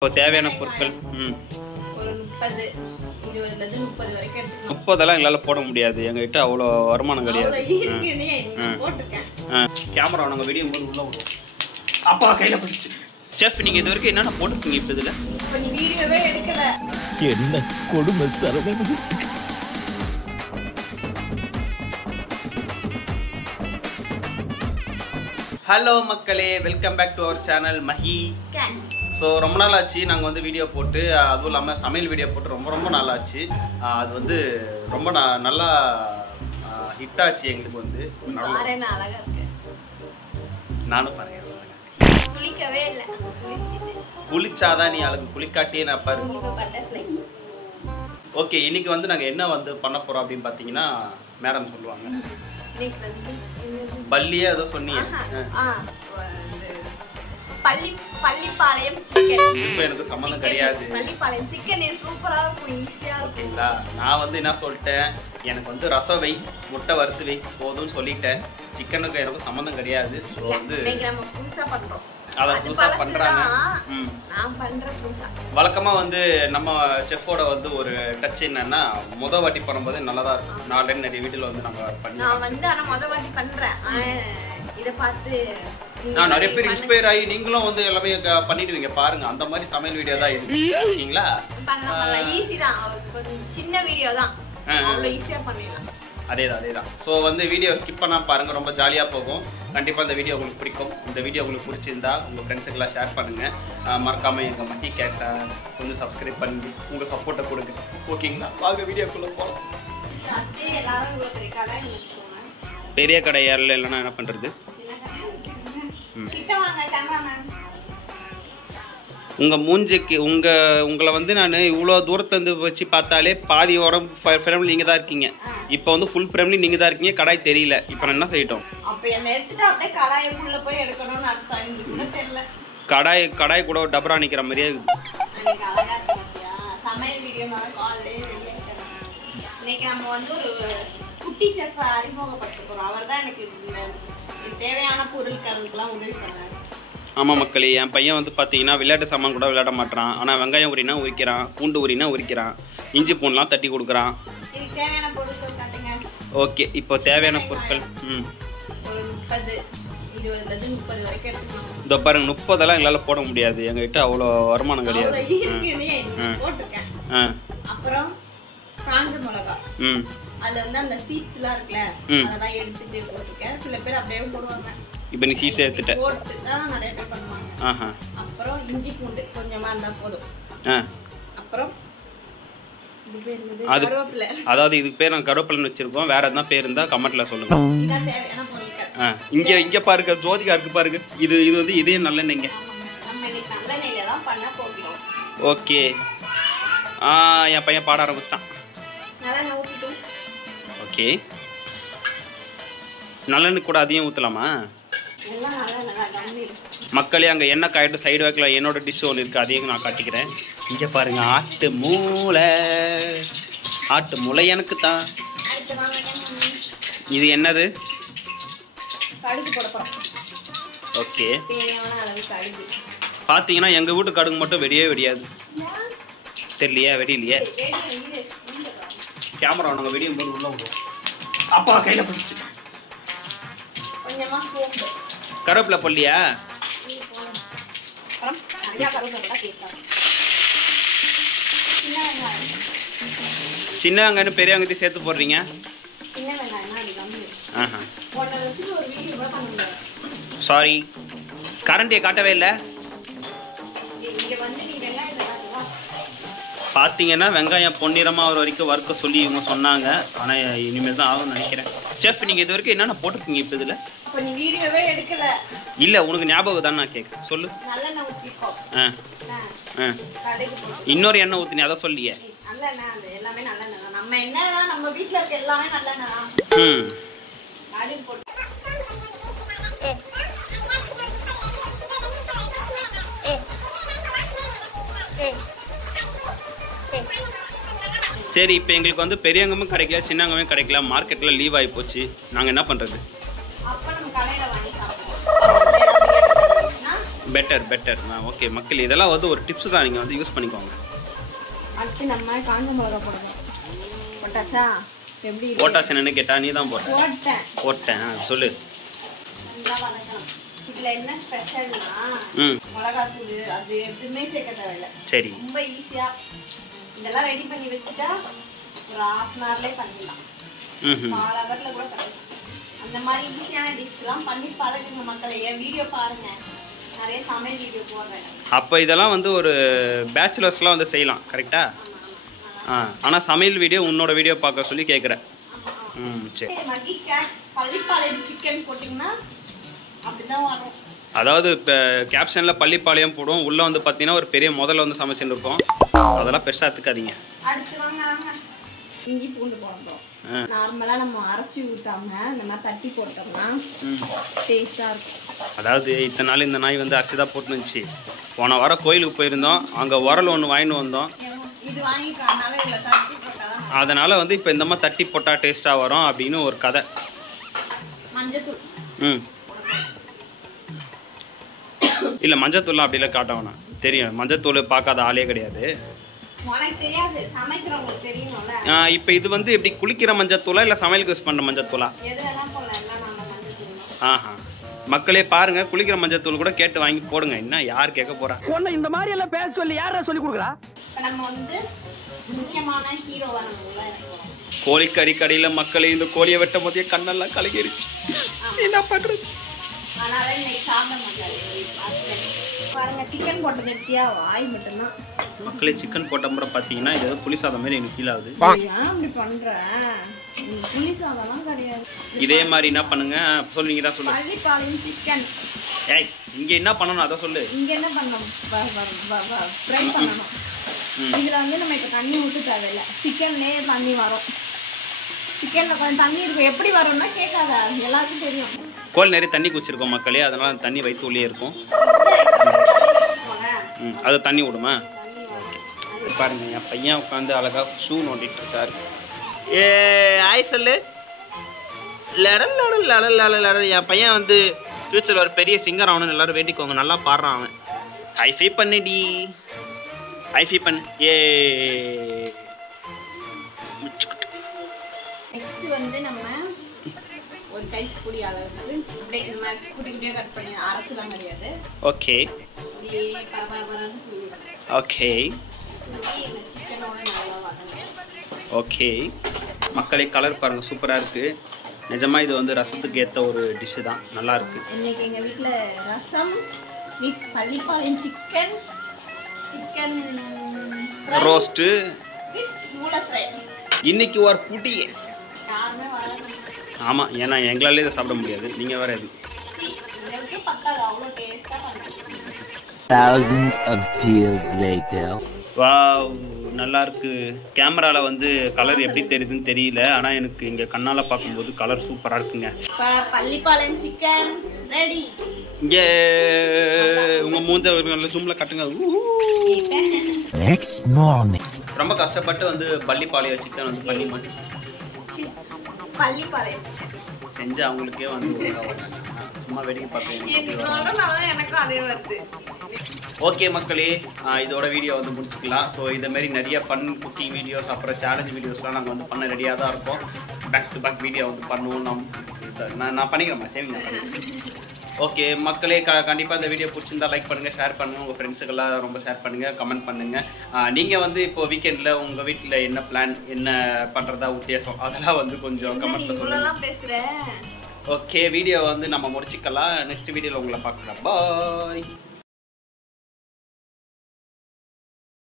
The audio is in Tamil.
இப்போ தேவையான பொருட்கள் ஒரு 30 20ல இருந்து 30 வரைக்கும் எடுத்துக்கலாம். 30 எங்களால போட முடியாது, எங்ககிட்ட அவ்வளோ வருமானம் கிடையாது. கேமரா நாங்கள் வெளியே போது உள்ள விடுவோம். அப்பா கையில் பிடிச்சி செஃப் நீங்கள் இது வரைக்கும் என்னென்ன போட்டுருக்கீங்க இப்போ இதில்? வீடியோவே எடுக்கல. என்ன கொடுமை சரவணன். ஹலோ மக்களே, welcome back to our channel Mahi. So ரொம்ப நாள் ஆச்சு நாங்கள் வந்து வீடியோ போட்டு, அதுவும் இல்லாமல் சமையல் வீடியோ போட்டு ரொம்ப நாள் ஆச்சு. அது வந்து ரொம்ப நல்லா ஹிட் ஆச்சு எங்களுக்கு வந்து. நானும் பாருங்க, குளிச்சாதான் நீ அழகு, குளிக்காட்டியே நான் பாரு. ஓகே, இன்னைக்கு வந்து நாங்கள் என்ன வந்து பண்ண போகிறோம் அப்படின்னு பார்த்தீங்கன்னா, மேடம் சொல்லுவாங்க பல்லியே ஏதோ சொன்னீங்க. எனக்கு சம்மந்தம் கிடையாது. ஓகேங்களா, நான் வந்து என்ன சொல்லிட்டேன், எனக்கு வந்து ரசம் வை, முட்டை வறுத்து வை போதும்னு சொல்லிட்டேன். சிக்கனுக்கு எனக்கு சம்மந்தம் கிடையாது. ஸோ வந்து அதை புதுசாக பண்ணுறாங்க. வழக்கமாக வந்து நம்ம செஃப்போட வந்து ஒரு டச் என்னன்னா, முத வாட்டி பண்ணும்போது நல்லா தான் இருக்கும். நாலு நிறைய வீட்டில் வந்து நம்ம பண்ணி நான் நிறைய பேர் இன்ஸ்பயர் ஆகி நீங்களும் வந்து எல்லாமே பண்ணிடுவீங்க பாருங்க. அந்த மாதிரி சமையல் வீடியோ தான் இது. ஓகேங்களா, அதேதான். ஸோ வந்து வீடியோ ஸ்கிப் பண்ணால் பாருங்கள், ரொம்ப ஜாலியாக போகும். கண்டிப்பாக இந்த வீடியோ உங்களுக்கு பிடிக்கும். இந்த வீடியோ உங்களுக்கு பிடிச்சிருந்தா உங்கள் ஃப்ரெண்ட்ஸுக்கெல்லாம் ஷேர் பண்ணுங்கள். மறக்காமல் எங்கள் மஹி கேஷை கொஞ்சம் சப்ஸ்கிரைப் பண்ணி உங்கள் சப்போர்ட்டை கொடுங்க. ஓகேங்களா, வாங்க வீடியோக்குள்ளே போகலாம். பெரிய கடை யாரில் இல்லைன்னா என்ன பண்ணுறது? உங்கள் மூஞ்சிக்கு உங்களை வந்து நான் இவ்வளோ தூரத்துலேருந்து வச்சு பார்த்தாலே பாதி உடம்பு ஃப்ரேம்ல நீங்கள் தான் இருக்கீங்க. இப்போ வந்து ஃபுல் ஃப்ரேம்ல நீங்கள் தான் இருக்கீங்க, கடாய் தெரியல. இப்போ நான் என்ன செய்யட்டும்? கடாய் கூட டபரா நிற்கிற மாதிரியே இருக்குது. தேவையான பொருட்களுக்கெல்லாம் உதவி பண்ணாரு. ஆமாம் மக்களே, என் பையன் வந்து பார்த்தீங்கன்னா விளையாட்டு சாமான் கூட விளையாட மாட்டான். ஆனால் வெங்காயம் உரினா உரிக்கிறான், பூண்டு உரினா உரிக்கிறான், இஞ்சி பூண்டுலாம் தட்டி கொடுக்குறான். ஓகே, இப்போ தேவையான பொருட்கள் இதோ பாருங்க. 30 எங்களால் போட முடியாது, எங்ககிட்ட அவ்வளோ வருமானம் கிடையாது. அப்புறம் காஞ்ச மிளகா, அதுல வந்து அந்த சீட்ஸ்லாம் இருக்குல்ல, அதெல்லாம் எடுத்துட்டு போட்டுருக்கேன். சில பேர் அப்படியே போடுவாங்க. இப்போ நீ சீட்ஸ் எடுத்துட்ட போட்டு தான் நிறைய பேர் பண்ணுவாங்க. அப்புறம் இஞ்சி பூண்டு கொஞ்சமா இருந்தா போதும். அப்புறம் அது அதாவது இதுக்கு பேர் நாங்கள் கருவேப்பிலைன்னு வச்சிருக்கோம். வேற எதுனா பேர் இருந்தா கமெண்ட்ல சொல்லுங்க. தேவையான பொருட்கள் இங்க பாருங்க, ஜோதிகா இருக்கு பாருங்க. இது வந்து இதே நல்லெண்ணெய்ங்க. நம்ம இன்னைக்கு நல்லெண்ணெயில தான் பண்ண போகிறோம். ஓகே, என் பையன் பாட ஆரம்பிச்சிட்டான். நல்லெண்ணெய் ஊத்திட்டோம். ஓகே, நல்லெண்ணெய் கூட அதையும் ஊற்றலாமா? மக்களே, அங்கே எண்ணெய் காயிட்டு சைடு வைக்கல. என்னோட டிஷ் ஒன்று இருக்குது, அதையும் நான் காட்டிக்கிறேன். இங்கே பாருங்க, ஆட்டு மூளை எனக்கு தான். இது என்னது? ஓகே, பார்த்தீங்கன்னா எங்கள் வீட்டு கடுகு மட்டும் வெடியாது. தெரியலையே, வெடியிலையே. கேமரா நாங்கள் வெடியும் போது உள்ள விடுவோம். அப்பா கையில் பிடிச்சி கருவேப்பிலை பொல்லியா? சின்ன வெங்காயம் பெரிய வெங்காயத்தையும் சேர்த்து போடுறீங்க? சாரி, கரண்டியை காட்டவே இல்லை. பார்த்தீங்கன்னா வெங்காயம் பொன்னிறமாக ஆகிற வரைக்கும் வறுக்க சொல்லி இவங்க சொன்னாங்க. ஆனால் இனிமேல் தான் ஆகும்னு நினைக்கிறேன். செஃப், நீங்கள் இது வரைக்கும் என்னென்ன போட்டிருக்கீங்க இப்போ இதில்? இல்லை, உனக்கு ஞாபகம் தான் நான் கேட்குறேன், சொல்லு. இன்னொரு எண்ணெய் ஊற்றினி, அதை சொல்லியே. சரி, இப்போ எங்களுக்கு வந்து பெரிய வெங்காயமும் கிடைக்கல, சின்ன வெங்காயமும் கிடைக்கல. மார்க்கெட்டில் லீவ் ஆகி போச்சு. நாங்கள் என்ன பண்ணுறது? பெட்டர் ஓகே மக்கள், இதெல்லாம் வந்து ஒரு டிப்ஸ் தான், நீங்கள் வந்து யூஸ் பண்ணிக்கோங்க. அடுத்து நம்ம காஞ்ச மிளகா போடணும். போட்டாச்சா? எப்படி போட்டாச்சுன்னு கேட்டா நீ தான் போட்டேன் சொல்லு. இதுல என்ன ஸ்பெஷல்னா மிளகாத்தூள் அது எதுவுமே சேர்க்க தேவையில்லை. சரி, ரொம்ப ஈஸியா இதெல்லாம் ரெடி பண்ணி வச்சுட்டா ஒரு 1/2 hourலயே பண்ணிடலாம். 4 hourல கூட பண்ணிடலாம். அந்த மாதிரி ஈஸியான டிஷ்லாம் பண்ணி பழகுங்க மக்களை. என் வீடியோ பாருங்க, நிறைய சமையல் வீடியோ போடுறேன். அப்போ இதெல்லாம் வந்து ஒரு பேச்சுலர்ஸ்லாம் வந்து செய்யலாம், கரெக்டா? ஆனால் சமையல் வீடியோ உன்னோட வீடியோ பார்க்க சொல்லி கேட்குறேன். சரி. பள்ளிப்பாளையம் சிக்கன் போட்டிங்கன்னா அப்படிதான் வரும். அதாவது இப்போ கேப்ஷனில் பள்ளிப்பாளையம் போடுவோம், உள்ளே வந்து பார்த்தீங்கன்னா ஒரு பெரிய முதல்ல வந்து சமைச்சுன்னு இருக்கும். அதெல்லாம் பெருசாக எடுத்துக்காதீங்க. அடுத்து வாங்க இஞ்சி பூண்டு போடுறோம். நார்மலா நம்ம அரைச்சி ஊத்தாம இந்த மாதிரி தட்டி போட்டோம்னா டேஸ்டா இருக்கும். அதாவது இத்தனை நாள் இந்த நாய் வந்து அரிசி தான் போட்டுருந்துச்சு. போன வாரம் கோயிலுக்கு போயிருந்தோம், அங்கே உரல் ஒன்று வாங்கிட்டு வந்தோம். இது வாங்கிக்கிறதுனால இதில் தட்டி போட்டாதான் அதனால் வந்து இப்போ இந்த மாதிரி தட்டி போட்டால் டேஸ்ட்டாக வரும் அப்படின்னு ஒரு கதை. மஞ்சத்தூள் இல்லை, மஞ்சத்தூள்லாம் அப்படிலாம் காட்ட வேணாம், தெரியும். மஞ்சத்தூள் பார்க்காத ஆளே கிடையாது. இப்போ இது வந்து எப்படி குளிக்கிற மஞ்சத்தூளா இல்லை சமையலுக்கு யூஸ் பண்ணுற மஞ்சத்தூளா? மக்களே பாருங்க, குளிக்கிற மஞ்சத்தூள் கூட கேட்டு வாங்கி போடுங்க. என்ன யார் கேட்க போறா? இந்த மாதிரி எல்லாம் பேச சொல்லி யாரா சொல்லி கொடுக்குறா? கோழிக்கறி கடையில மக்களே இந்த கோழியை வெட்டும் போதே கண்ணெல்லாம் கலங்கிருச்சு. என்ன பண்றது? மக்களே சிக்கன் போட்ட முறை பாத்தீங்கன்னா இது புளி சாதம் மாதிரி எனக்கு ஃபீல் ஆகுது. இதே மாதிரி என்ன பண்ணுங்க சொல்லு, நீங்க தான் சொல்லு. ஏய், இங்க என்ன பண்ணணும் அத சொல்லு. இங்க என்ன பண்ணணும்? ஃப்ரை பண்ணணும். இதுல வந்து நம்ம இப்ப தண்ணி ஊத்த தேவையில்லை. சிக்கன்லயே தண்ணி வரும். சிக்கன்ல கொஞ்சம் தண்ணி இருக்கும். எப்படி வரும்னா கேட்காத, எல்லாருக்கும் தெரியும். கோல் நிறைய தண்ணி குடிச்சிருக்கோம் மக்களே, அதனால தண்ணி வயிற்று உள்ளே இருக்கும். அது தண்ணி விடுமா? பாருங்க, என் பையன் உட்காந்து அழகா ஷூ நோண்டிட்டு இருக்காரு. ஏ ஆய் சொல்லு. என் பையன் வந்து ஃபியூச்சர்ல ஒரு பெரிய சிங்கர் ஆகணும்னு எல்லாரும் வேண்டிக்கோங்க. நல்லா பாடுறான் அவன். ஹைஃபை பண்ணிடி, ஹைஃபை பண்ணு. ஏ நெக்ஸ்ட் வந்து நம்ம ஒரு கைப்பிடி அளவுக்கு அப்படியே இந்த மாதிரி குட்டி குட்டியா கட் பண்ணி அரைச்சலாம் முடியாது. ஓகே அப்படியே பரபரன்னு ஓகே ஓகே மக்களே, கலர் பாருங்க சூப்பராக இருக்கு. நிஜமா இது வந்து ரசத்துக்கு ஏற்ற ஒரு டிஷ்ஷு தான், நல்லா இருக்கு. இன்னைக்கு எங்கள் வீட்டில் ரசம் with Pallipalayam chicken roast with மூளை ஃப்ரை. இன்னைக்கு ஒரு புட்டி. யாருமே வராது. ஆமாம், ஏன்னா எங்களாலே இதை சாப்பிட முடியாது, நீங்கள் வேற எது பத்தாது, அவ்வளோ டேஸ்ட்டாக பண்ணுறோம். Thousands of tears later. Wow, நல்லா இருக்கு. கேமரால வந்து கலர் எப்படி தெரியுதுன்னு தெரியல, ஆனா எனக்கு இங்க கண்ணால பார்க்கும்போது கலர் சூப்பரா இருக்குங்க. Pallipalayam chicken ready. இங்கே உங்க மூஞ்ச நல்ல ஜூம்ல கட்டுங்க. Next morning. ரொம்ப கஷ்டப்பட்டு வந்து பள்ளிப்பாளையம் சிக்கன் வந்து பண்ணி பள்ளிப்பாளையம் செஞ்சு அவங்களுக்கே வந்து சும்மா வேடிக்கை பார்த்தேன். எனக்கும் அதே வருது. ஓகே மக்களே, இதோட வீடியோ வந்து முடிச்சுக்கலாம். ஸோ இதே மாதிரி நிறைய ஃபன் குக்கிங் வீடியோஸ் அப்புறம் சேலஞ்ச் வீடியோஸ்லாம் நாங்கள் வந்து பண்ண ரெடியாக தான் இருக்கோம். பேக் டு பேக் வீடியோ வந்து பண்ணுவோம். நான் பண்ணிக்கிறேன், சேவிங் நான் பண்ணிக்கிறேன். ஓகே மக்களே, கண்டிப்பாக இந்த வீடியோ பிடிச்சிருந்தா லைக் பண்ணுங்கள், ஷேர் பண்ணுங்கள், உங்கள் ஃப்ரெண்ட்ஸுக்கெல்லாம் ரொம்ப ஷேர் பண்ணுங்கள், கமெண்ட் பண்ணுங்கள். நீங்கள் வந்து இப்போது வீக்கெண்டில் உங்கள் வீட்டில் என்ன பிளான், என்ன பண்ணுறதா உத்தேசம், அதெல்லாம் வந்து கொஞ்சம் கமெண்ட்டில் சொல்லுங்கள். ஓகே, வீடியோ வந்து நம்ம முடிச்சுக்கலாம். நெக்ஸ்ட் வீடியோவில் உங்களை பார்க்கலாம். பாய்.